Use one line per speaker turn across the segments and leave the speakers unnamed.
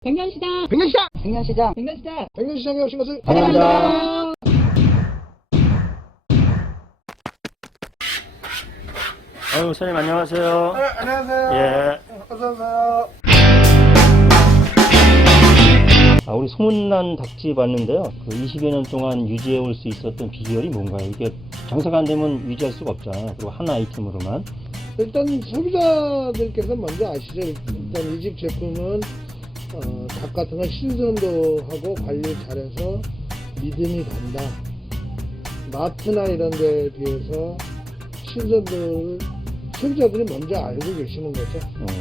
백년시장
백년시장!
백년시장
백년시장! 백년시장에 오신 것을
환영합니다.
아유, 사장님 안녕하세요.
네, 안녕하세요.
예.
어서오세요.
우리 소문난 닭집 왔는데요. 그 20여 년 동안 유지해 올 수 있었던 비결이 뭔가요? 이게 장사가 안 되면 유지할 수가 없잖아요. 그리고 하나 아이템으로만.
일단 소비자들께서 먼저 아시죠? 일단 이 집 제품은 닭 같은 건 신선도 하고 관리 잘해서 믿음이 간다. 마트나 이런 데에 비해서 신선도를 소비자들이 먼저 알고 계시는 거죠.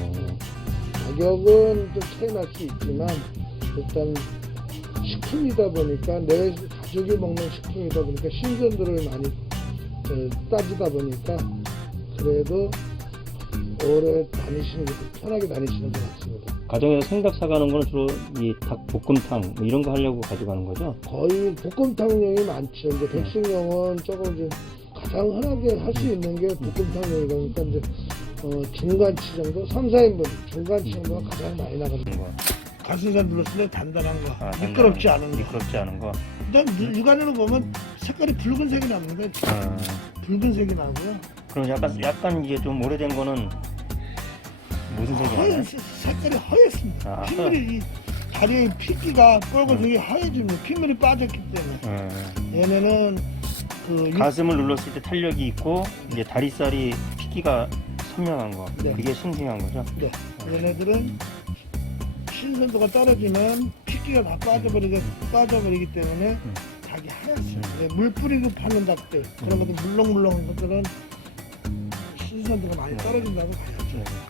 가격은 좀 차이 날 수 있지만 일단 식품이다 보니까 내 가족이 먹는 식품이다 보니까 신선도를 많이 따지다 보니까 그래도 오래 다니시는 게 편하게 다니시는 것 같습니다.
가정에서 생닭 사가는 거는 주로 이 닭 볶음탕 뭐 이런 거 하려고 가져가는 거죠?
거의 볶음탕용이 많죠. 이제 백숙용은 조금 좀 가장 흔하게 할 수 있는 게 볶음탕용이니까 이제 중간치 정도, 3, 4인분 중간치 정도가 가장 많이 나가는 거. 가슴살 눌렀을 때 단단한 거, 미끄럽지 않은 거.
미끄럽지 않은 거.
일단 육안으로 보면 색깔이 붉은색이 납니다. 붉은색이 나고요.
그럼 약간 이게 좀 오래된 거는 무슨 색이 나요?
하얀 색깔이 하얗습니다.
아,
핏물이 이 다리의 핏기가 빨간색이 하얘집니다. 핏물이 빠졌기 때문에. 얘네는
가슴을 눌렀을 때 탄력이 있고 이제 다리살이 핏기가 선명한 거.
네.
그게 싱싱한 거죠?
네. 얘네들은 신선도가 떨어지면 핏기가 다 빠져버리기 때문에 닭이 하얗습니다. 물 뿌리고 파는 닭들, 그런 것들 물렁물렁한 것들은 신선도가 많이 떨어진다고 봐야죠.